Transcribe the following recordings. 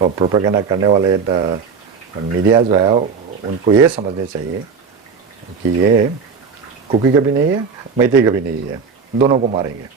और प्रोपेगेंडा करने वाले मीडिया जो है उनको ये समझने चाहिए कि ये कुकी का भी नहीं है, मैती का भी नहीं है, दोनों को मारेंगे।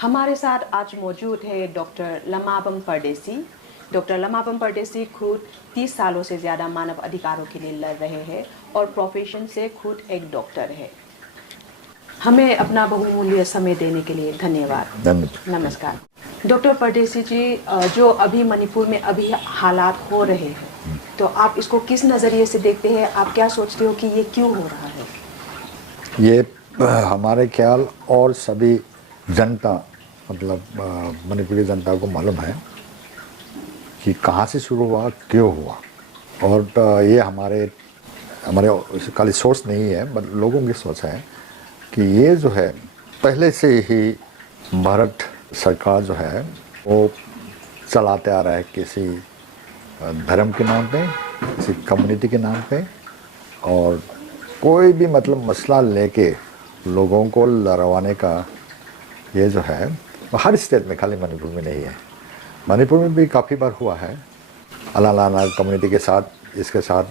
हमारे साथ आज मौजूद है डॉक्टर लमाबम परदेसी। डॉक्टर लमाबम परदेसी खुद 30 सालों से ज़्यादा मानव अधिकारों के लिए लड़ रहे हैं और प्रोफेशन से खुद एक डॉक्टर है। हमें अपना बहुमूल्य समय देने के लिए धन्यवाद। नमस्कार डॉक्टर परदेसी जी, जो अभी मणिपुर में अभी हालात हो रहे हैं, तो आप इसको किस नज़रिए से देखते हैं? आप क्या सोचते हो कि ये क्यों हो रहा है? ये हमारे ख्याल और सभी जनता, मतलब मणिपुरी जनता को मालूम है कि कहाँ से शुरू हुआ, क्यों हुआ। और ये हमारे खाली सोच नहीं है, बट लोगों की सोच है कि ये जो है पहले से ही भारत सरकार जो है वो चलाते आ रहा है किसी धर्म के नाम पे, किसी कम्युनिटी के नाम पे, और कोई भी मतलब मसला लेके लोगों को लड़वाने का ये जो है हर स्टेट में, खाली मणिपुर में नहीं है। मणिपुर में भी काफ़ी बार हुआ है। अलाना कम्युनिटी के साथ, इसके साथ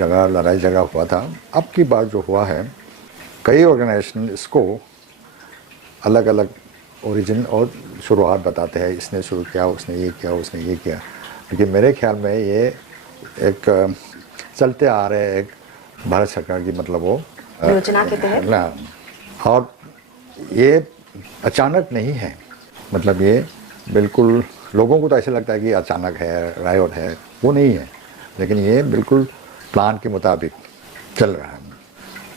लड़ाई झगड़ा हुआ था। अब की बार जो हुआ है, कई ऑर्गेनाइजेशन इसको अलग अलग ओरिजिन और शुरुआत बताते हैं, इसने शुरू किया, उसने ये किया, उसने ये किया। लेकिन मेरे ख्याल में ये एक चलते आ रहे एक भारत सरकार की मतलब वो योजना के तहत ना, और ये अचानक नहीं है। मतलब ये बिल्कुल लोगों को तो ऐसे लगता है कि अचानक है, रायोट है, वो नहीं है। लेकिन ये बिल्कुल प्लान के मुताबिक चल रहा है।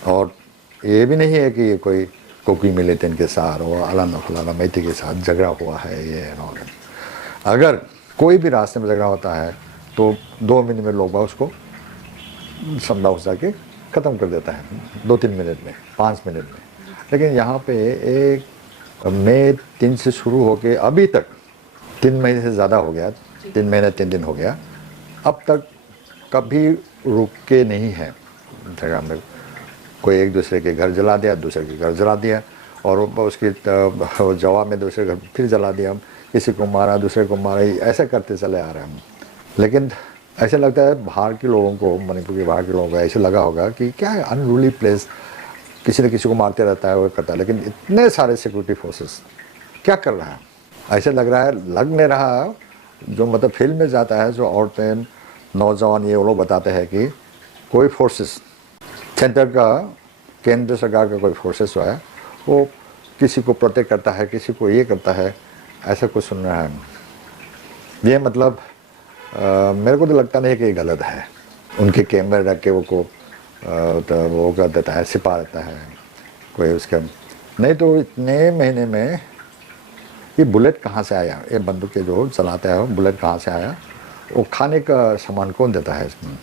और ये भी नहीं है कि ये कोई कुकी मिलिटेंट के साथ और अलाना फलाना मैती के साथ झगड़ा हुआ है ये। अगर कोई भी रास्ते में झगड़ा होता है तो 2 मिनट में लोग उसको समझा के ख़त्म कर देता है, 2-3 मिनट में, 5 मिनट में। लेकिन यहाँ पे एक मई 3 से शुरू होके अभी तक 3 महीने से ज़्यादा हो गया, 3 महीने 3 दिन हो गया, अब तक कभी रुक के नहीं है जगह में। कोई एक दूसरे के घर जला दिया, दूसरे के घर जला दिया, और उसकी जवाब में दूसरे घर फिर जला दिया, किसी को मारा, दूसरे को मारा, ऐसा करते चले आ रहे हैं हम। लेकिन ऐसे लगता है बाहर के लोगों को, मणिपुर के बाहर के लोगों को ऐसे लगा होगा कि क्या है, अनरूली प्लेस, किसी न किसी को मारते रहता है, वो करता है। लेकिन इतने सारे सिक्योरिटी फोर्सेस क्या कर रहा है, ऐसे लग रहा है, लग नहीं रहा। जो मतलब फील्ड में जाता है, जो औरतें, नौजवान, ये वो लोग बताते हैं कि कोई फोर्सेस सेंटर का, केंद्र सरकार का कोई फोर्सेस जो है वो किसी को प्रोटेक्ट करता है, किसी को ये करता है, ऐसा कुछ सुन रहा है। ये मतलब मेरे को तो लगता नहीं कि ये गलत है। उनके कैमरे रख के तो वो कर देता है, छिपा देता है कोई उसका। नहीं तो इतने महीने में ये बुलेट कहाँ से आया, ये बंदूक के जो चलाता है वो बुलेट कहाँ से आया, वो खाने का सामान कौन देता है इसमें।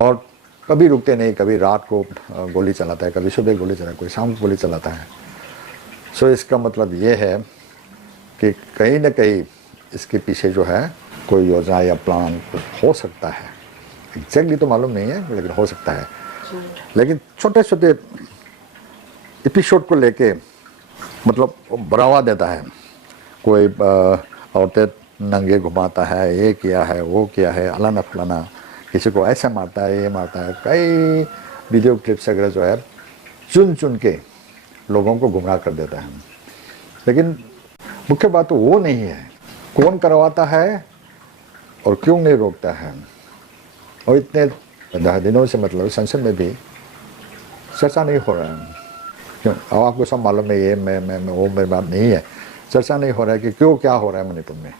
और कभी रुकते नहीं, कभी रात को गोली चलाता है, कभी सुबह गोली चलाता है, कोई शाम को गोली चलाता है। सो इसका मतलब ये है कि कहीं ना कहीं इसके पीछे जो है कोई योजना या प्लान कुछ हो सकता है। एग्जैक्टली तो मालूम नहीं है, लेकिन हो सकता है। लेकिन छोटे छोटे एपिसोड को लेके मतलब बढ़ावा देता है। कोई औरतें नंगे घुमाता है, ये किया है, वो किया है, अलाना फलाना, किसी को ऐसा मारता है, ये मारता है। कई वीडियो क्लिप्स वगैरह जो है चुन चुन के लोगों को गुमराह कर देता है। लेकिन मुख्य बात तो वो नहीं है, कौन करवाता है और क्यों नहीं रोकता है। और इतने दिनों से मतलब संसद में भी चर्चा नहीं हो रहा है। क्यों? अब आपको सब मालूम है, ये मैं वो मेरी बात नहीं है। चर्चा नहीं हो रहा है कि क्यों, क्या हो रहा है मणिपुर में।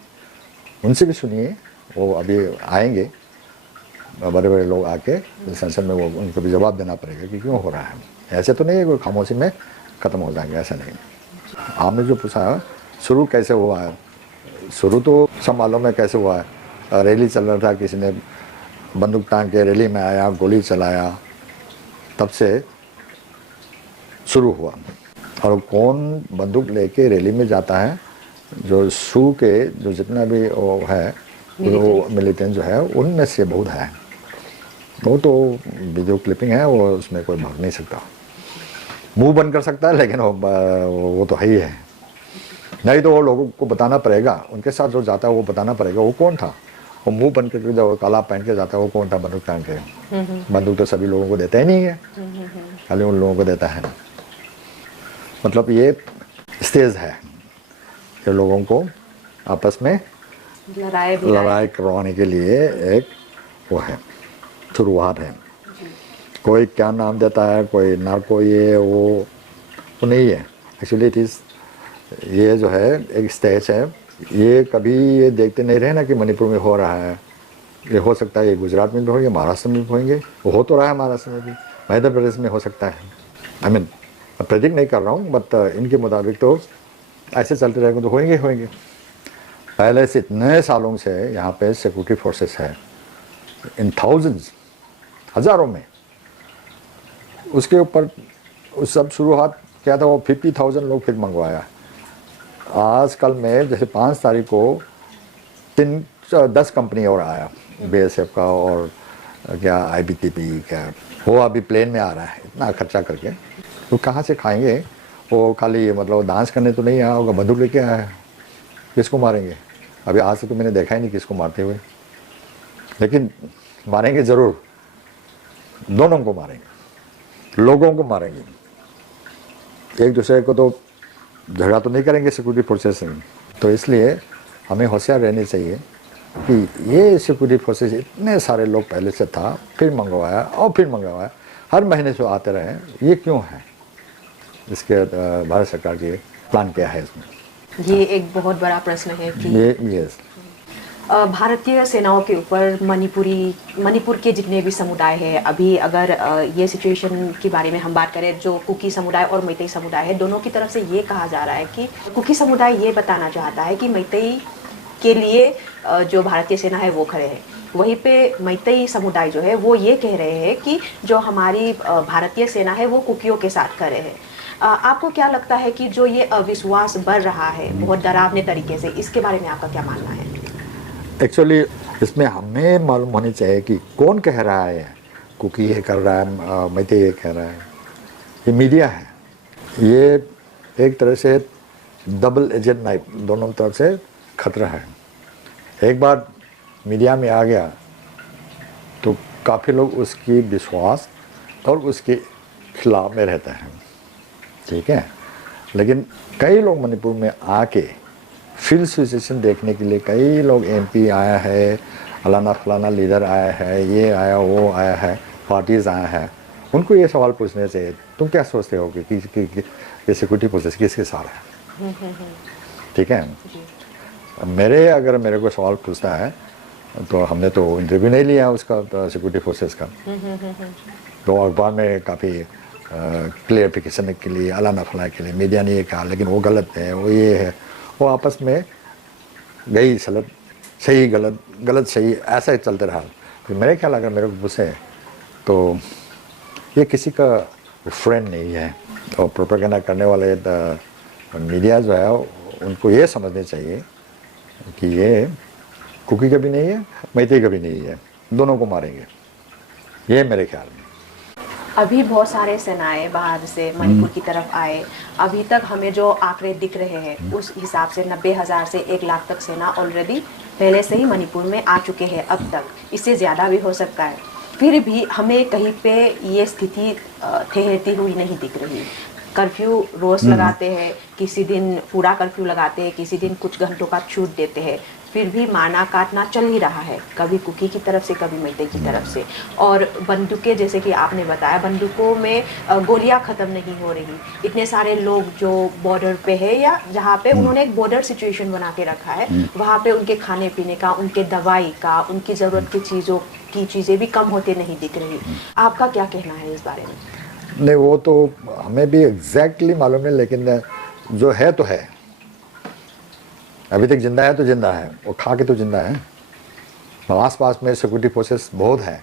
उनसे भी सुनिए, वो अभी आएंगे, बड़े बड़े लोग आके संसद में, वो उनको भी जवाब देना पड़ेगा कि क्यों हो रहा है। ऐसे तो नहीं है कोई खामोशी में ख़त्म हो जाएंगे, ऐसा नहीं। आपने जो पूछा शुरू कैसे हुआ है, शुरू तो सब मालूम है कैसे हुआ है। रैली चल रहा था, किसी ने बंदूक टांग के रैली में आया, गोली चलाया, तब से शुरू हुआ। और कौन बंदूक लेके रैली में जाता है, जो शू के जो जितना भी वो है वो मिलिटेंट जो है उनमें से बहुत है। वो तो वीडियो क्लिपिंग है, वो उसमें कोई भाग नहीं सकता। मुंह बंद कर सकता है लेकिन वो तो है ही है। नहीं तो वो लोगों को बताना पड़ेगा, उनके साथ जो जाता है वो बताना पड़ेगा वो कौन था। वो मुंह बंद करके जो काला पहन के जाता है वो कौन था बंदूक पहन के। बंदूक तो सभी लोगों को देता ही नहीं है, खाली उन लोगों को देता है। मतलब ये स्टेज है कि लोगों को आपस में लड़ाई करवाने के लिए एक वो है, शुरुआत है। कोई क्या नाम देता है, कोई नार्को, ये वो नहीं है। एक्चुअली इट इज़, ये जो है एक स्टेज है। ये कभी ये देखते नहीं रहे ना कि मणिपुर में हो रहा है। ये हो सकता है ये गुजरात में भी होंगे, महाराष्ट्र में भी होंगे, वो हो तो रहा है महाराष्ट्र में भी, मध्य प्रदेश में हो सकता है। आई मीन प्रेडिक्ट नहीं कर रहा हूँ, बट इनके मुताबिक तो ऐसे चलते रहेंगे तो होंगे। पहले से इतने सालों से यहाँ पे सिक्योरिटी फोर्सेस है, इन थाउजेंड्स, हज़ारों में। उसके ऊपर उस सब शुरुआत क्या था, वो 50,000 लोग फिर मंगवाया। आजकल में जैसे 5 तारीख को 10 कंपनी और आया, BSF का और क्या IBTP का, वो अभी प्लेन में आ रहा है इतना खर्चा करके। तो कहाँ से खाएंगे वो? खाली मतलब डांस करने तो नहीं आया होगा, बंदूक लेके आया है। किसको मारेंगे? अभी आज तक तो मैंने देखा ही नहीं किसको मारते हुए, लेकिन मारेंगे ज़रूर, दोनों को मारेंगे, लोगों को मारेंगे। एक दूसरे को तो झगड़ा तो नहीं करेंगे सिक्योरिटी फोर्सेस में। तो इसलिए हमें होशियार रहनी चाहिए कि ये सिक्योरिटी फोर्सेस इतने सारे लोग पहले से था, फिर मंगवाया और फिर मंगवाया, हर महीने से आते रहे, ये क्यों है? इसके भारत सरकार की प्लान क्या है इसमें? ये एक बहुत बड़ा प्रश्न है कि ये भारतीय सेनाओं के ऊपर मणिपुर के जितने भी समुदाय हैं, अभी अगर ये सिचुएशन के बारे में हम बात करें, जो कुकी समुदाय और मैतेई समुदाय है, दोनों की तरफ से ये कहा जा रहा है कि कुकी समुदाय ये बताना चाहता है कि मैतेई के लिए जो भारतीय सेना है वो खड़े हैं। वहीं पे मैतेई समुदाय जो है वो ये कह रहे हैं कि जो हमारी भारतीय सेना है वो कुकियों के साथ खड़े हैं। आपको क्या लगता है कि जो ये अविश्वास बढ़ रहा है बहुत डरावने तरीके से, इसके बारे में आपका क्या मानना है? एक्चुअली इसमें हमें मालूम होनी चाहिए कि कौन कह रहा है, कुकी ये कर रहा है, मैतेई ये कह रहा है। ये मीडिया है, ये एक तरह से डबल एजेड नाइफ, दोनों तरफ से खतरा है। एक बार मीडिया में आ गया तो काफ़ी लोग उसकी विश्वास और उसके खिलाफ में रहते हैं, ठीक है। लेकिन कई लोग मणिपुर में आके फील्ड सिचुएशन देखने के लिए, कई लोग MP आया है, फलाना फलाना लीडर आया है, ये आया वो आया है, पार्टीज़ आया है, उनको ये सवाल पूछने चाहिए, तुम क्या सोचते हो कि सिक्योरिटी फोर्सेस किसके साथ है? ठीक है। मेरे को सवाल पूछता है तो हमने तो इंटरव्यू नहीं लिया उसका, तो सिक्योरिटी फोर्सेस का, तो अखबार में काफ़ी क्लियरिफिकेशन के लिए, अलाना फला के लिए मीडिया ने ये कहा, लेकिन वो गलत है, वो ये है, वो आपस में गई सही गलत सही ऐसा ही चलते रहा। फिर मेरे ख्याल अगर मेरे को पूछे तो ये किसी का फ्रेंड नहीं है, और प्रोपेगेंडा करने वाले मीडिया जो है उनको ये समझने चाहिए कि ये कुकी का भी नहीं है, मैतेई का भी नहीं है, दोनों को मारेंगे, ये मेरे ख्याल में। अभी बहुत सारे सेनाएं बाहर से मणिपुर की तरफ आए, अभी तक हमें जो आंकड़े दिख रहे हैं उस हिसाब से 90,000 से 1 लाख तक सेना ऑलरेडी पहले से ही मणिपुर में आ चुके हैं। अब तक इससे ज़्यादा भी हो सकता है, फिर भी हमें कहीं पे ये स्थिति ठहरती हुई नहीं दिख रही। कर्फ्यू रोज़ लगाते हैं, किसी दिन पूरा कर्फ्यू लगाते हैं, किसी दिन कुछ घंटों का छूट देते हैं, फिर भी मारना काटना चल ही रहा है, कभी कुकी की तरफ से कभी मैतेई की तरफ से। और बंदूकें, जैसे कि आपने बताया, बंदूकों में गोलियां ख़त्म नहीं हो रही। इतने सारे लोग जो बॉर्डर पे है या जहाँ पे उन्होंने एक बॉर्डर सिचुएशन बना के रखा है, वहाँ पे उनके खाने पीने का, उनके दवाई का, उनकी ज़रूरत की चीज़ें भी कम होते नहीं दिख रही। आपका क्या कहना है इस बारे में? नहीं, वो तो हमें भी एग्जैक्टली मालूम नहीं, लेकिन जो है तो है, अभी तक जिंदा है तो जिंदा है, वो खा के तो जिंदा है। आस पास में सिक्योरिटी फोर्सेस बहुत है,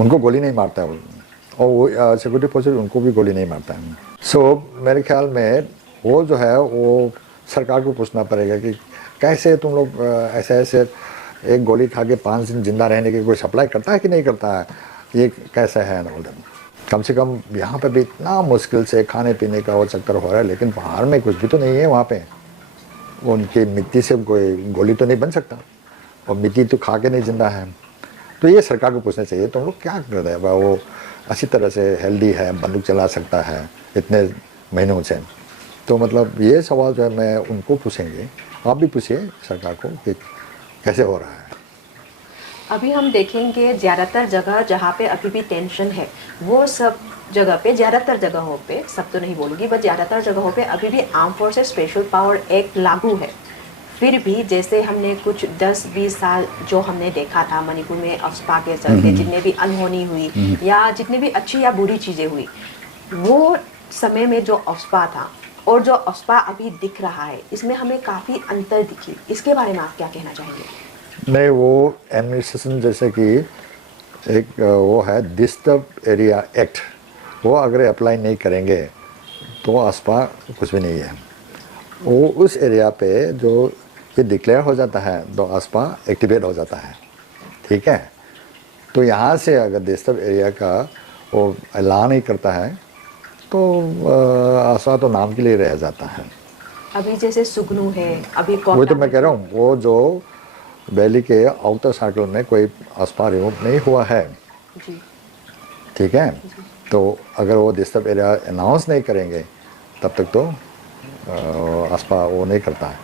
उनको गोली नहीं मारता है, और वो सिक्योरिटी फोर्सेस उनको भी गोली नहीं मारता है। सो मेरे ख्याल में वो जो है वो सरकार को पूछना पड़ेगा कि कैसे तुम लोग ऐसे एक गोली खा के 5 दिन जिंदा रहने की कोई सप्लाई करता है कि नहीं करता है, ये कैसा है ना। कम से कम यहाँ पे भी इतना मुश्किल से खाने पीने का वो चक्कर हो रहा है, लेकिन बाहर में कुछ भी तो नहीं है वहाँ पे। उनकी मिट्टी से कोई गोली तो नहीं बन सकता, और मिट्टी तो खा के नहीं जिंदा है। तो ये सरकार को पूछना चाहिए तुम लोग क्या कर रहे हैं। वो अच्छी तरह से हेल्दी है, बंदूक चला सकता है इतने महीनों से। तो मतलब ये सवाल जो है मैं उनको पूछेंगे, आप भी पूछिए सरकार को कि कैसे हो रहा है। अभी हम देखेंगे ज़्यादातर जगह जहाँ पे अभी भी टेंशन है, वो सब जगह पे, ज़्यादातर जगहों पे, सब तो नहीं बोलूँगी बट ज़्यादातर जगहों पे अभी भी arm forces special power act लागू है। फिर भी जैसे हमने कुछ 10-20 साल जो हमने देखा था मणिपुर में अफस्पा के चलते जितने भी अनहोनी हुई या जितनी भी अच्छी या बुरी चीज़ें हुई, वो समय में जो अफस्पा था और जो अफस्पा अभी दिख रहा है, इसमें हमें काफ़ी अंतर दिखी। इसके बारे में आप क्या कहना चाहेंगे? नहीं, वो एडमिनिस्ट्रेशन जैसे कि एक वो है डिस्टर्ब एरिया एक्ट, वो अगर अप्लाई नहीं करेंगे तो आसपा कुछ भी नहीं है। वो उस एरिया पे जो ये डिक्लेयर हो जाता है तो आसपा एक्टिवेट हो जाता है, ठीक है। तो यहाँ से अगर डिस्टर्ब एरिया का वो ऐलान नहीं करता है तो आसपा तो नाम के लिए रह जाता है। अभी जैसे सुगनू है, अभी वही तो मैं कह रहा हूँ, वो जो वैली के आउटर सर्कल में कोई आसपा रिमूव नहीं हुआ है, जी, ठीक है। तो अगर वो डिस्टर्ब एरिया अनाउंस नहीं करेंगे तब तक तो आसपा वो नहीं करता है,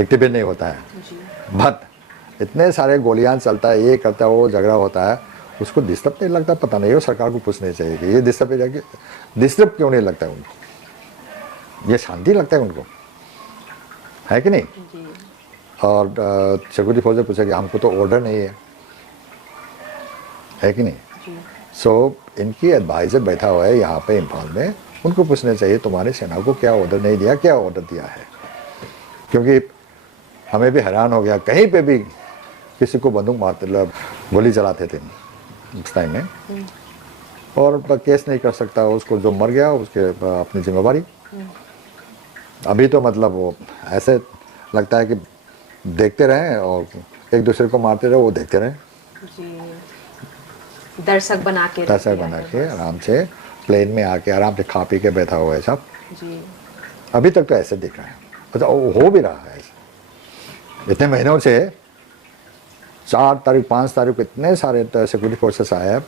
एक्टिवेट नहीं होता है। जी, बट इतने सारे गोलियां चलता है, ये करता है, वो झगड़ा होता है, उसको डिस्टर्ब नहीं लगता, पता नहीं। वो सरकार को पूछना चाहिए कि ये डिस्टर्ब एरिया की डिस्टर्ब क्यों नहीं लगता है उनको, ये शांति लगता है उनको, है कि नहीं। जी, और सिक्योरिटी फोर्स से पूछा कि हमको तो ऑर्डर नहीं है कि नहीं। जी, सो इनकी एडवाइज़र बैठा हुआ है यहाँ पे इम्फाल में, उनको पूछना चाहिए तुम्हारी सेना को क्या ऑर्डर नहीं दिया, क्या ऑर्डर दिया है। क्योंकि हमें भी हैरान हो गया, कहीं पे भी किसी को बंदूक मारते, गोली चलाते थे उस टाइम में, और केस नहीं कर सकता, उसको जो मर गया उसके अपनी जिम्मेवारी। अभी तो मतलब वो ऐसे लगता है कि देखते रहें और एक दूसरे को मारते रहे, वो देखते रहें, जी, दर्शक बना के रख दर्शक दिया बना है के बस। आराम से प्लेन में आके आराम से खा पी के बैठा हुआ है सब। जी, अभी तक तो ऐसे दिख रहा है, अच्छा हो भी रहा है ऐसे। इतने महीनों से 4 तारीख 5 तारीख को इतने सारे सिक्योरिटी फोर्सेस आए हैं,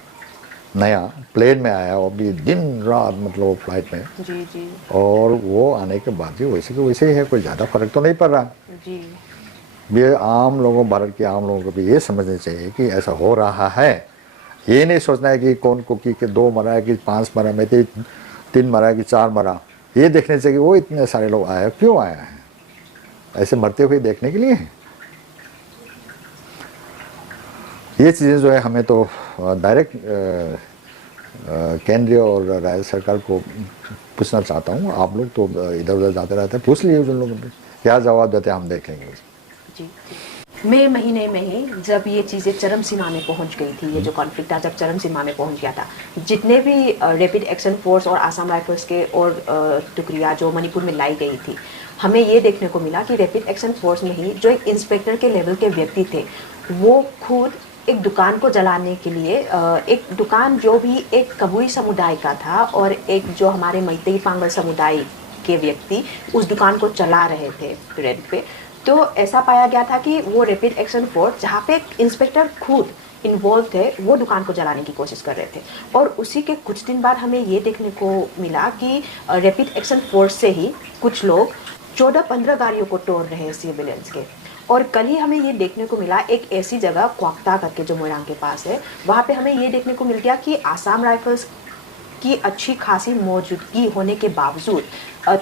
नया प्लेन में आया, और भी दिन रात मतलब वो फ्लाइट में, जी, जी, और वो आने के बाद भी वैसे के वैसे ही है, कोई ज़्यादा फर्क तो नहीं पड़ रहा। जी, ये आम लोगों, भारत के आम लोगों को भी ये समझना चाहिए कि ऐसा हो रहा है। ये नहीं सोचना है कि कौन कुकी के 2 मरा है कि 5 मरा, मैं 3 मरा है कि 4 मरा। ये देखने चाहिए कि वो इतने सारे लोग आए, क्यों आए हैं, ऐसे मरते हुए देखने के लिए। ये चीज़ें जो है हमें तो डायरेक्ट केंद्रीय और राज्य सरकार को पूछना चाहता हूँ। आप लोग तो इधर उधर जाते रहते हैं, पूछ लिए उन लोगों को, क्या जवाब देते हैं हम देखेंगे। जी, मई महीने में ही जब ये चीज़ें चरम सीमा में पहुंच गई थी, ये जो कॉन्फ्लिक्ट था जब चरम सीमा में पहुंच गया था, जितने भी रैपिड एक्शन फोर्स और आसाम राइफल्स के और टुकड़ियाँ जो मणिपुर में लाई गई थी, हमें ये देखने को मिला कि रैपिड एक्शन फोर्स में ही जो एक इंस्पेक्टर के लेवल के व्यक्ति थे, वो खुद एक दुकान को जलाने के लिए, एक दुकान जो भी एक कबुई समुदाय का था और एक जो हमारे मैतेई पांगल समुदाय के व्यक्ति उस दुकान को चला रहे थे रेंट पे। तो ऐसा पाया गया था कि वो रैपिड एक्शन फोर्स जहाँ पे इंस्पेक्टर खुद इन्वॉल्व थे, वो दुकान को जलाने की कोशिश कर रहे थे। और उसी के कुछ दिन बाद हमें ये देखने को मिला कि रैपिड एक्शन फोर्स से ही कुछ लोग 14-15 गाड़ियों को तोड़ रहे हैं सिविलियंस के। और कल ही हमें ये देखने को मिला एक ऐसी जगह क्वाक्ता करके जो मोइरांग के पास है, वहाँ पे हमें ये देखने को मिल गया कि आसाम राइफल्स की अच्छी खासी मौजूदगी होने के बावजूद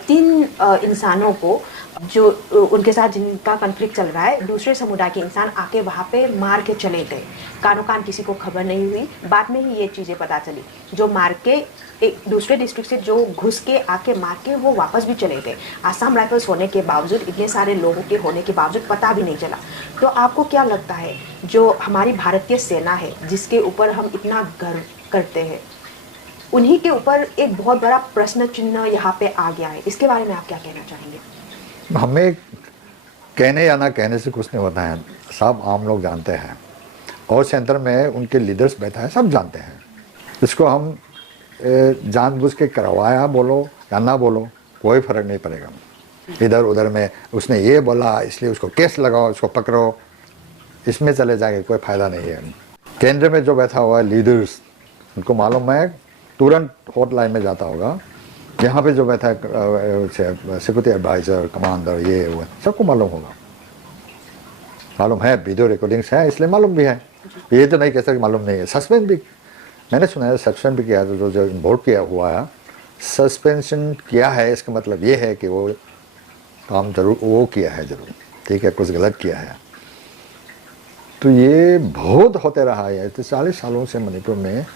3 इंसानों को जो उनके साथ जिनका कॉन्फ्लिक्ट चल रहा है, दूसरे समुदाय के इंसान आके वहाँ पे मार के चले गए। कानो कान किसी को खबर नहीं हुई, बाद में ही ये चीज़ें पता चली। जो मार के एक दूसरे डिस्ट्रिक्ट से जो घुस के आके मार के वो वापस भी चले गए। आसाम राइफल्स होने के बावजूद, इतने सारे लोगों के होने के बावजूद पता भी नहीं चला। तो आपको क्या लगता है, जो हमारी भारतीय सेना है जिसके ऊपर हम इतना गर्व करते हैं, उन्हीं के ऊपर एक बहुत बड़ा प्रश्न चिन्ह यहाँ पे आ गया है, इसके बारे में आप क्या कहना चाहेंगे? हमें कहने या ना कहने से कुछ नहीं होता है, सब आम लोग जानते हैं और सेंटर में उनके लीडर्स बैठा है, सब जानते हैं। इसको हम जानबूझ के करवाया बोलो या ना बोलो कोई फर्क नहीं पड़ेगा। इधर उधर में उसने ये बोला इसलिए उसको केस लगाओ, उसको पकड़ो, इसमें चले जाएंगे, कोई फायदा नहीं है। केंद्र में जो बैठा हुआ है लीडर्स, उनको मालूम है, तुरंत हॉटलाइन में जाता होगा। यहाँ पे जो बैठा है सिक्योरिटी एडवाइजर, कमांडर, ये वो सबको मालूम होगा, मालूम है, वीडियो रिकॉर्डिंग्स है इसलिए मालूम भी है। ये तो नहीं कह सकते मालूम नहीं है। सस्पेंड भी मैंने सुना है, सस्पेंड भी किया, तो जो इन्वॉल्व किया हुआ है, सस्पेंशन किया है, इसका मतलब ये है कि वो काम जरूर वो किया है, जरूर ठीक है, कुछ गलत किया है। तो ये बहुत होते रहा है, तो 40 सालों से मणिपुर में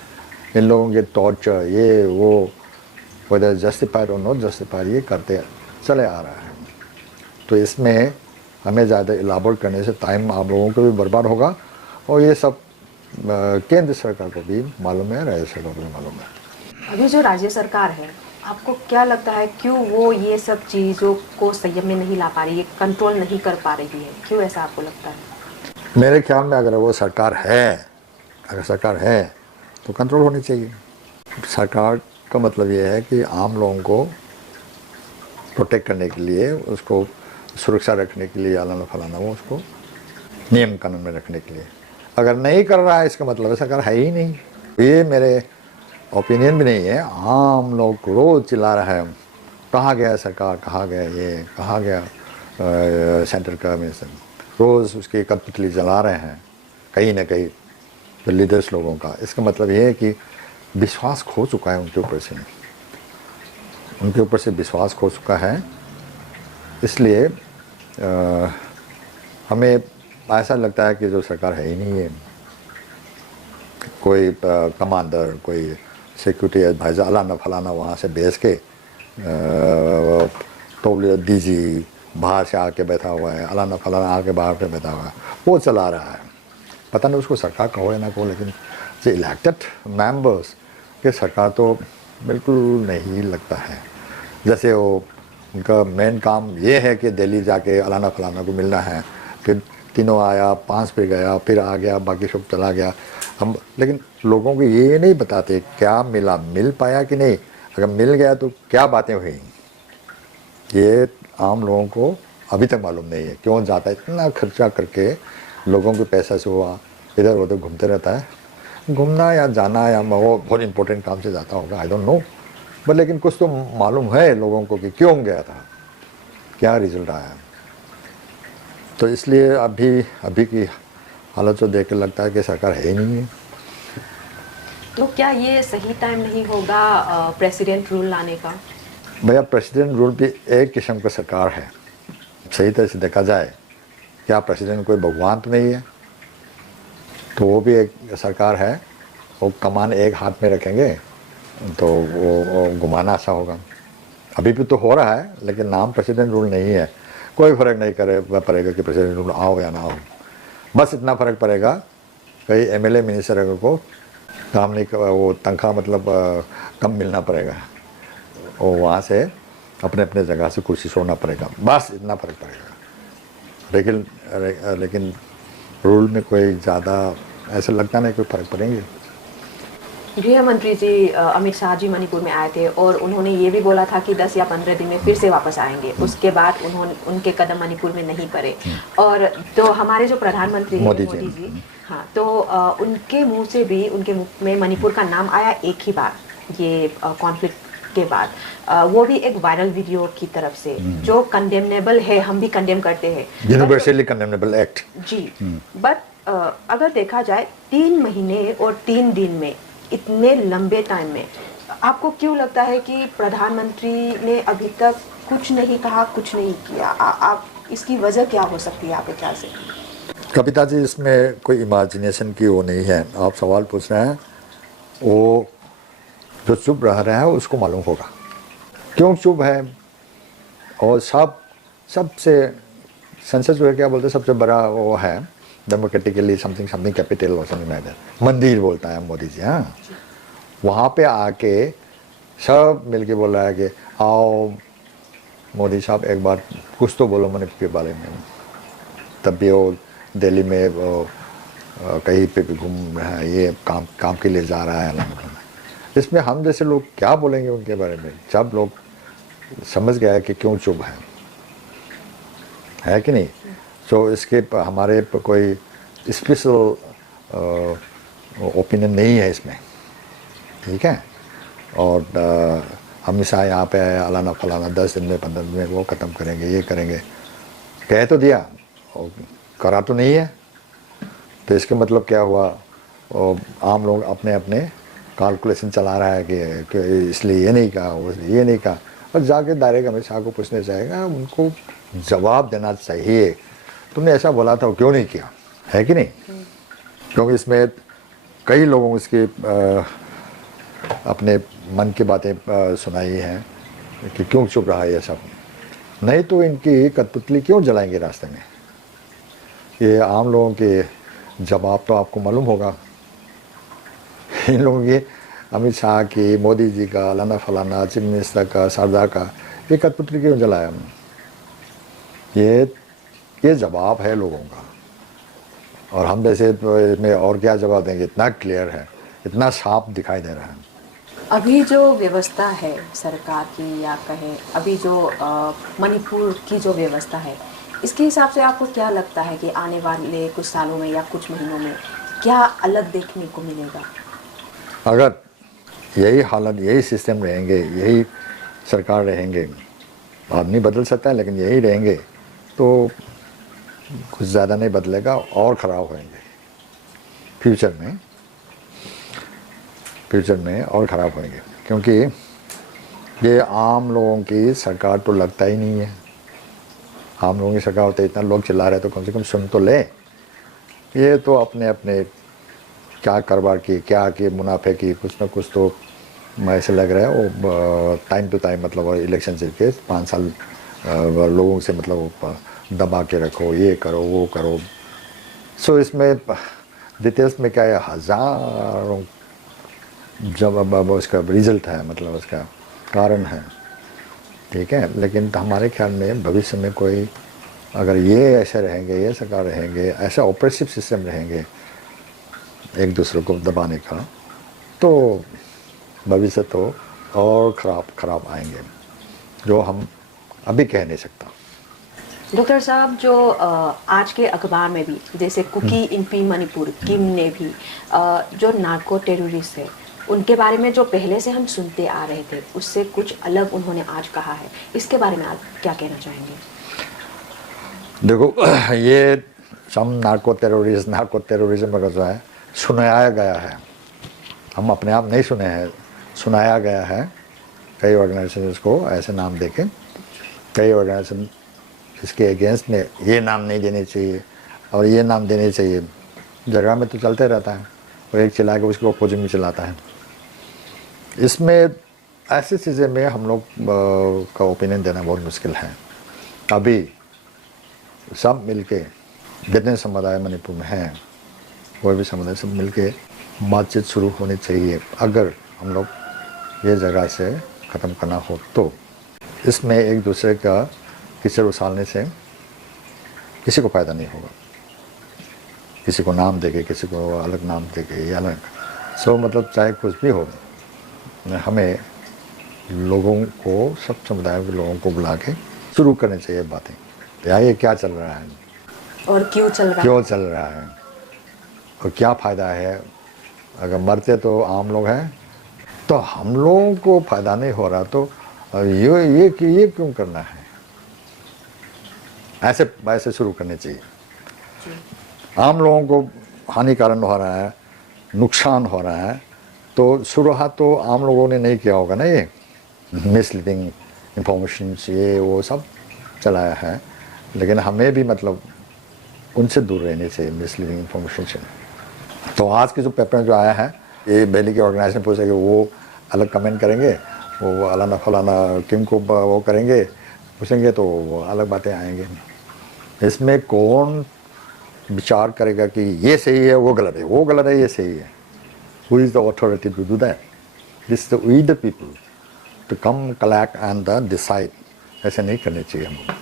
इन लोगों के टॉर्चर, ये वो, whether justified or not justified, ये करते चले आ रहा है। तो इसमें हमें ज़्यादा इलाबोरेट करने से टाइम आप लोगों को भी बर्बाद होगा और ये सब केंद्र सरकार को भी मालूम है, राज्य सरकार को भी मालूम है। अभी जो राज्य सरकार है, आपको क्या लगता है क्यों वो ये सब चीज़ों को संयम में नहीं ला पा रही है, कंट्रोल नहीं कर पा रही है, क्यों ऐसा आपको लगता है? मेरे ख्याल में अगर वो सरकार है, अगर सरकार है तो कंट्रोल होनी चाहिए। सरकार का मतलब ये है कि आम लोगों को प्रोटेक्ट करने के लिए, उसको सुरक्षा रखने के लिए, आलाना फलाना, वो उसको नियम कानून में रखने के लिए। अगर नहीं कर रहा है इसका मतलब है सरकार है ही नहीं। ये मेरे ओपिनियन भी नहीं है, आम लोग रोज़ चिल्ला रहा है कहाँ गया सरकार, कहाँ गया ये, कहाँ गया सेंटर का मिनिस्टर, रोज़ उसकी कठपुतली जला रहे हैं कहीं ना कहीं तो लीडर्स लोगों का। इसका मतलब ये है कि विश्वास खो चुका है उनके ऊपर से, उनके ऊपर से विश्वास खो चुका है। इसलिए हमें ऐसा लगता है कि जो सरकार है ही नहीं है, कोई कमांडर, कोई सिक्योरिटी एडवाइजर, अलाना फलाना वहाँ से भेज के तो डीजी बाहर से आके बैठा हुआ है, अलाना फलाना आके बाहर पे बैठा हुआ है, वो चला रहा है। पता नहीं उसको सरकार कहो या ना कहो, लेकिन जो इलेक्टेड मेंबर्स के सरकार तो बिल्कुल नहीं लगता है। जैसे वो उनका मेन काम ये है कि दिल्ली जाके अलाना फलाना को मिलना है, फिर तीनों आया, 5 पे गया, फिर आ गया, बाकी सब चला गया। हम लेकिन लोगों को ये नहीं बताते क्या मिला, मिल पाया कि नहीं, अगर मिल गया तो क्या बातें हुई, ये आम लोगों को अभी तक मालूम नहीं है। क्यों जाता है इतना खर्चा करके, लोगों के पैसा से हुआ इधर उधर घूमते रहता है, घूमना या जाना या वो बहुत इंपॉर्टेंट काम से जाता होगा, आई डोंट नो, बट लेकिन कुछ तो मालूम है लोगों को कि क्यों गया था, क्या रिजल्ट आया। तो इसलिए अभी की हालत को देख के लगता है कि सरकार है ही नहीं है। तो क्या ये सही टाइम नहीं होगा प्रेसिडेंट रूल लाने का? भैया प्रेसिडेंट रूल भी एक किस्म का सरकार है, सही तरह से देखा जाए। क्या प्रेसिडेंट कोई भगवान तो नहीं है, तो वो भी एक सरकार है। वो कमान एक हाथ में रखेंगे तो वो घुमाना अच्छा होगा। अभी भी तो हो रहा है, लेकिन नाम प्रेसिडेंट रूल नहीं है। कोई फ़र्क नहीं पड़ेगा कि प्रेसिडेंट रूल आओ या ना आओ, बस इतना फ़र्क पड़ेगा कई एमएलए मिनिस्टर को काम नहीं, वो तनख्वाह मतलब कम मिलना पड़ेगा, और वहाँ से अपने अपने जगह से कुर्सी छोड़ना पड़ेगा, बस इतना फ़र्क पड़ेगा। लेकिन रूल में कोई ज़्यादा ऐसा लगता नहीं कोई फ़र्क पड़ेंगे। गृह मंत्री जी अमित शाह जी मणिपुर में आए थे और उन्होंने ये भी बोला था कि 10 या 15 दिन में फिर से वापस आएंगे। उसके बाद उनके कदम मणिपुर में नहीं पड़े। और तो हमारे जो प्रधानमंत्री मोदी जी, हाँ, तो उनके मुंह से भी, उनके मुंह में मणिपुर का नाम आया एक ही बार, ये कॉन्फ्लिक्ट के बाद, वो भी एक वायरल वीडियो की तरफ से, जो कंडेमनेबल है, हम भी कंडेम करते हैं, यूनिवर्सली कंडेमनेबल एक्ट जी। बट अगर देखा जाए 3 महीने और 3 दिन में, इतने लंबे टाइम में, आपको क्यों लगता है कि प्रधानमंत्री ने अभी तक कुछ नहीं कहा, कुछ नहीं किया? आप इसकी वजह क्या हो सकती है आपके ख्याल से? कविता जी, इसमें कोई इमेजिनेशन की वो नहीं है। आप सवाल पूछ रहे हैं, वो जो चुप रह रहा है उसको मालूम होगा क्यों चुप है। और सबसे संसद जो है, क्या बोलते हैं, सबसे बड़ा वो है डेमोक्रेटिकली समथिंग कैपिटल और समथिंग लाइक दैट, मंदिर बोलता है मोदी जी। हाँ, वहाँ पे आके सब मिलके बोल रहा है कि आओ मोदी साहब एक बार कुछ तो बोलो मणिपुर के बारे में। तब भी वो दिल्ली में वो कहीं पे भी घूम रहा है, ये काम के लिए जा रहा है अलाना फलाना। इसमें हम जैसे लोग क्या बोलेंगे उनके बारे में, जब लोग समझ गया कि क्यों चुप है कि नहीं। तो इसके हमारे कोई स्पेशल ओपिनियन नहीं है इसमें, ठीक है। और हमेशा यहाँ पे अलाना फलाना 10 दिन में 15 दिन में वो ख़त्म करेंगे, ये करेंगे, कह तो दिया और करा तो नहीं है। तो इसके मतलब क्या हुआ, और आम लोग अपने अपने कैलकुलेशन चला रहा है कि इसलिए ये नहीं कहा, इसलिए ये नहीं कहा। और जाके डायरेक्ट अमित शाह को पूछने चाहेगा, उनको जवाब देना चाहिए, तुमने ऐसा बोला था, क्यों नहीं किया, है कि नहीं। क्योंकि इसमें कई लोगों इसके अपने मन की बातें सुनाई हैं कि क्यों चुप रहा है ये सब, नहीं तो इनकी कठपुतली क्यों जलाएंगे रास्ते में। ये आम लोगों के जवाब तो आपको मालूम होगा, इन लोगों के अमित शाह की, मोदी जी का, अलाना फलाना, चीफ मिनिस्टर का, सरदार का, ये कठपुतली क्यों जलाया। ये जवाब है लोगों का, और हम जैसे इसमें और क्या जवाब देंगे, इतना क्लियर है, इतना साफ दिखाई दे रहा है। अभी जो व्यवस्था है सरकार की, या कहें अभी जो मणिपुर की जो व्यवस्था है, इसके हिसाब से आपको क्या लगता है कि आने वाले कुछ सालों में या कुछ महीनों में क्या अलग देखने को मिलेगा। अगर यही हालत, यही सिस्टम रहेंगे, यही सरकार रहेंगे, आदमी बदल सकता है लेकिन यही रहेंगे तो कुछ ज़्यादा नहीं बदलेगा, और ख़राब होंगे फ्यूचर में और ख़राब होंगे। क्योंकि ये आम लोगों की सरकार तो लगता ही नहीं है। आम लोगों की सरकार होते इतना लोग चिल्ला रहे तो कम से कम सुन तो ले। ये तो अपने अपने क्या कारोबार की, क्या की, मुनाफे की, कुछ ना कुछ तो ऐसे लग रहा है। वो टाइम टू टाइम मतलब इलेक्शन से के 5 साल लोगों से मतलब दबा के रखो, ये करो वो करो। सो इसमें डिटेल्स में क्या है, हज़ारों जब अब उसका रिजल्ट है, मतलब उसका कारण है, ठीक है। लेकिन हमारे ख्याल में भविष्य में कोई अगर ये ऐसे रहेंगे, ये सरकार रहेंगे, ऐसा ऑपरेसिव सिस्टम रहेंगे एक दूसरे को दबाने का, तो भविष्य तो और ख़राब आएंगे, जो हम अभी कह नहीं सकता। डॉक्टर साहब, जो आज के अखबार में भी जैसे कुकी इनपी मणिपुर किम ने भी जो नार्को टेररिस्ट है उनके बारे में जो पहले से हम सुनते आ रहे थे, उससे कुछ अलग उन्होंने आज कहा है। इसके बारे में आप क्या कहना चाहेंगे। देखो, ये सम नार्को टेररिज्म अगर जो है सुनाया गया है, हम अपने आप नहीं सुने हैं, सुनाया गया है। कई ऑर्गेनाइजेशन को ऐसे नाम देके, कई ऑर्गेनाइजेशन इसके अगेंस्ट में ये नाम नहीं देने चाहिए और ये नाम देने चाहिए। जगह में तो चलते रहता है, और एक चिल्ला के उसके अपोजिट में चलाता है। इसमें ऐसी चीज़ें में हम लोग का ओपिनियन देना बहुत मुश्किल है। अभी सब मिलके, जितने समुदाय मणिपुर में हैं, कोई भी समुदाय, सब मिलके बातचीत शुरू होनी चाहिए। अगर हम लोग ये जगह से ख़त्म करना हो तो इसमें एक दूसरे का कीचड़ उछालने से किसी को फ़ायदा नहीं होगा। किसी को नाम देके, किसी को अलग नाम देके, ये अलग सो मतलब चाहे कुछ भी हो, हमें लोगों को, सब समुदायों के लोगों को बुला के शुरू करनी चाहिए बातें। यार ये क्या चल रहा है और क्यों चल रहा है और क्या फ़ायदा है। अगर मरते तो आम लोग हैं, तो हम लोगों को फ़ायदा नहीं हो रहा तो ये क्यों करना है। ऐसे शुरू करने चाहिए। आम लोगों को हानिकारक हो रहा है, नुकसान हो रहा है, तो शुरुआत तो आम लोगों ने नहीं किया होगा ना। ये मिसलीडिंग इंफॉर्मेशन ये वो सब चलाया है, लेकिन हमें भी मतलब उनसे दूर रहने चाहिए मिसलीडिंग इंफॉर्मेशन से। तो आज के जो पेपर जो आया है, ये दिल्ली के ऑर्गेनाइजेशन पूछे कि वो अलग कमेंट करेंगे, वो अलाना फलाना किम को वो करेंगे, पूछेंगे तो वो अलग बातें आएंगे। इसमें कौन विचार करेगा कि ये सही है, वो गलत है, वो गलत है, ये सही है। Who is the authority to do that? This is we the people to come collect and decide. ऐसे नहीं करने चाहिए हमको।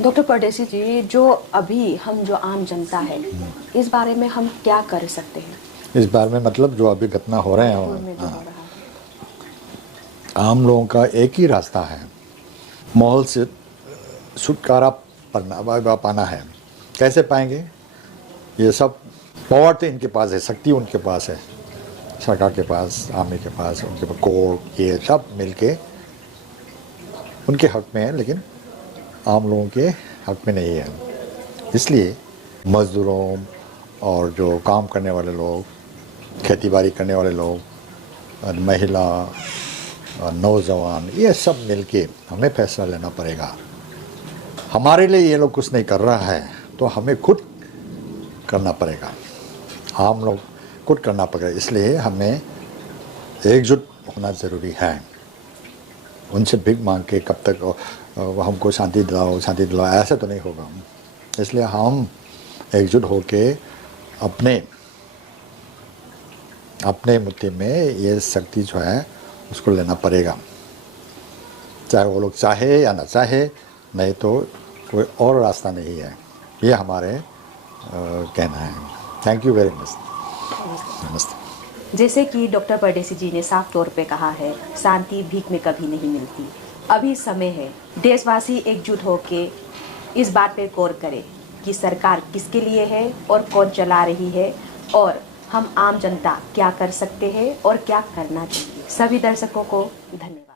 डॉक्टर परदेसी जी, जो अभी हम जो आम जनता है, इस बारे में हम क्या कर सकते हैं? इस बारे में मतलब जो अभी घटना हो रहे मणिपुर हैं, में जो हो रहा है। आम लोगों का एक ही रास्ता है, माहौल से छुटकारा पाना है। कैसे पाएंगे? ये सब पावर तो इनके पास है, शक्ति उनके पास है, सरकार के पास, आर्मी के पास, उनके पास कोर्ट, ये सब मिलके उनके हक में है, लेकिन आम लोगों के हक में नहीं है। इसलिए मज़दूरों और जो काम करने वाले लोग, खेती बाड़ी करने वाले लोग, और महिला और नौजवान, ये सब मिलके हमें फैसला लेना पड़ेगा। हमारे लिए ये लोग कुछ नहीं कर रहा है तो हमें खुद करना पड़ेगा, आम लोग खुद करना पड़ेगा। इसलिए हमें एकजुट होना ज़रूरी है। उनसे भीख मांग के कब तक वो हमको शांति दिलाओ, ऐसा तो नहीं होगा। इसलिए हम एकजुट होके अपने मुट्ठी में ये शक्ति जो है उसको लेना पड़ेगा, चाहे वो लोग चाहे या ना चाहे, नहीं तो कोई और रास्ता नहीं है। ये हमारे कहना है। Thank you very much. नमस्ते। जैसे कि डॉक्टर परदेसी जी ने साफ तौर पे कहा है, शांति भीख में कभी नहीं मिलती। अभी समय है देशवासी एकजुट होके इस बात पे गौर करें कि सरकार किसके लिए है और कौन चला रही है, और हम आम जनता क्या कर सकते हैं और क्या करना चाहिए। सभी दर्शकों को धन्यवाद।